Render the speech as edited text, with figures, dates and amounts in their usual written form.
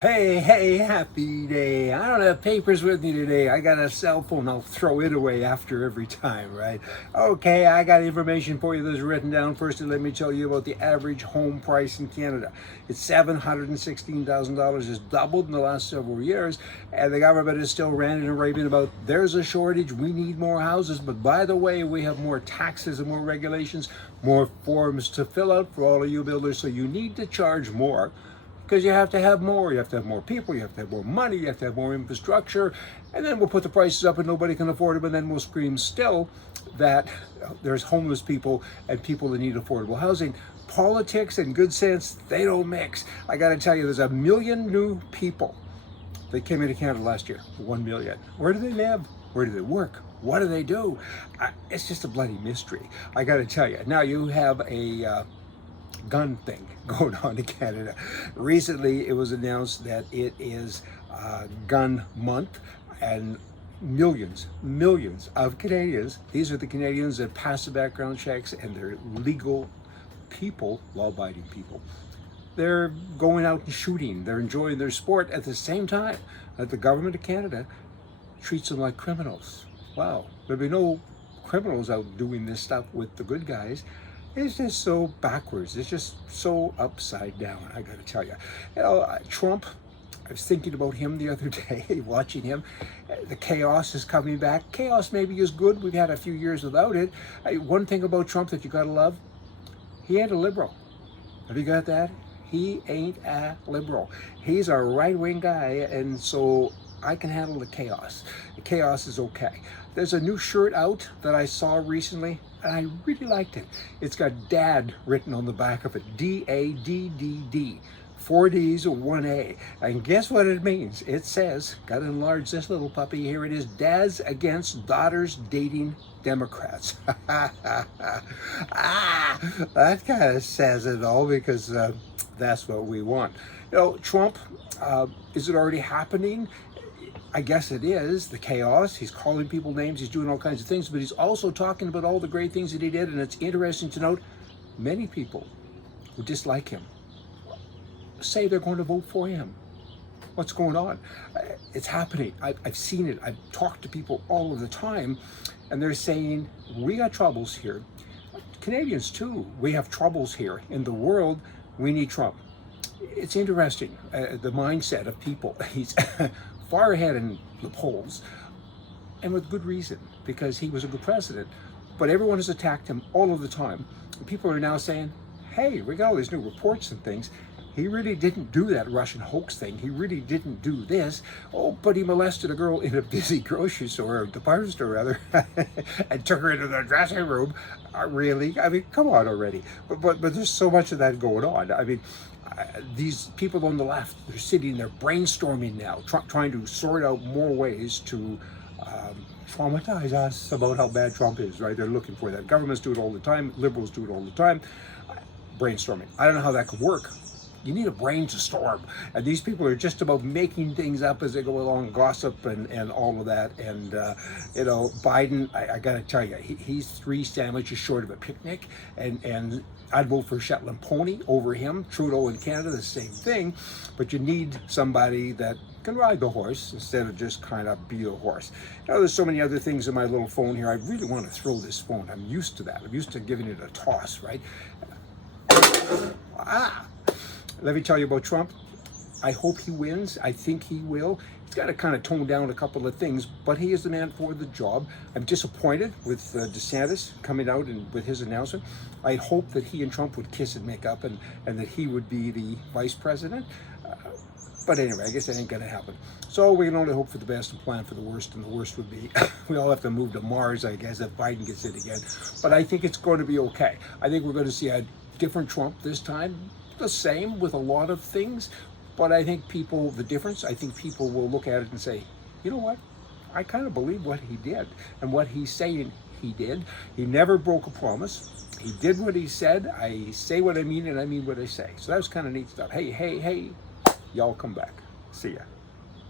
Hey, happy day. I don't have papers with me today. I got a cell phone. I'll throw it away after every time, right? Okay, I got information for you that's written down. First, let me tell you about the average home price in Canada. It's $716,000. It's doubled in the last several years, and the government is still ranting and raving about there's a shortage, we need more houses, but by the way, we have more taxes and more regulations, more forms to fill out for all of you builders, so you need to charge more. Because you have to have more, you have to have more people, you have to have more money, you have to have more infrastructure, and then we'll put the prices up and nobody can afford them, and then we'll scream still that there's homeless people and people that need affordable housing. Politics and good sense, they don't mix. I gotta tell you, there's 1 million new people that came into Canada last year, 1 million. Where do they live? Where do they work? What do they do? It's just a bloody mystery, I gotta tell you. Now you have a gun thing going on in Canada. Recently, it was announced that it is gun month, and millions of Canadians, these are the Canadians that pass the background checks and they're legal people, law-abiding people. They're going out and shooting, they're enjoying their sport at the same time that the government of Canada treats them like criminals. Wow, there'll be no criminals out doing this stuff with the good guys. It's just so backwards. It's just so upside down, I gotta tell you. You know, Trump, I was thinking about him the other day, watching him. The chaos is coming back. Chaos maybe is good. We've had a few years without it. One thing about Trump that you gotta love, he ain't a liberal. Have you got that? He ain't a liberal. He's a right-wing guy, and so I can handle the chaos. The chaos is okay. There's a new shirt out that I saw recently, and I really liked it. It's got Dad written on the back of it, D-A-D-D-D. 4 D's or 1 A. And guess what it means? It says, gotta enlarge this little puppy, here it is, Dads Against Daughters Dating Democrats. That kind of says it all, because that's what we want. You know, Trump, is it already happening? I guess it is, the chaos. He's calling people names, he's doing all kinds of things, but he's also talking about all the great things that he did, and it's interesting to note, many people who dislike him say they're going to vote for him. What's going on? It's happening. I've seen it. I've talked to people all of the time, and they're saying, we got troubles here. Canadians too, we have troubles here. In the world, we need Trump. It's interesting, the mindset of people. He's far ahead in the polls, and with good reason, because he was a good president. But everyone has attacked him all of the time. And people are now saying, hey, we got all these new reports and things. He really didn't do that Russian hoax thing. He really didn't do this. Oh, but he molested a girl in a busy grocery store, or department store rather, and took her into the dressing room. Really? I mean, come on already. But there's so much of that going on. I mean, these people on the left, they're sitting there brainstorming now, trying to sort out more ways to traumatize us about how bad Trump is, right? They're looking for that. Governments do it all the time. Liberals do it all the time. Brainstorming. I don't know how that could work. You need a brain to storm. And these people are just about making things up as they go along, gossip and all of that. And, you know, Biden, I got to tell you, he's 3 sandwiches short of a picnic. And I'd vote for Shetland Pony over him. Trudeau in Canada, the same thing. But you need somebody that can ride the horse instead of just kind of be a horse. You know, there's so many other things in my little phone here. I really want to throw this phone. I'm used to that. I'm used to giving it a toss, right? Let me tell you about Trump. I hope he wins. I think he will. He's got to kind of tone down a couple of things, but he is the man for the job. I'm disappointed with DeSantis coming out and with his announcement. I hope that he and Trump would kiss and make up, and that he would be the vice president. But anyway, I guess that ain't going to happen. So we can only hope for the best and plan for the worst, and the worst would be we all have to move to Mars, I guess, if Biden gets in again. But I think it's going to be okay. I think we're going to see a different Trump this time. The same with a lot of things, but I think people, the difference, I think people will look at it and say, you know what, I kind of believe what he did and what he's saying he did. He never broke a promise. He did what he said. I say what I mean, and I mean what I say. So that was kind of neat stuff. Hey, y'all come back. See ya.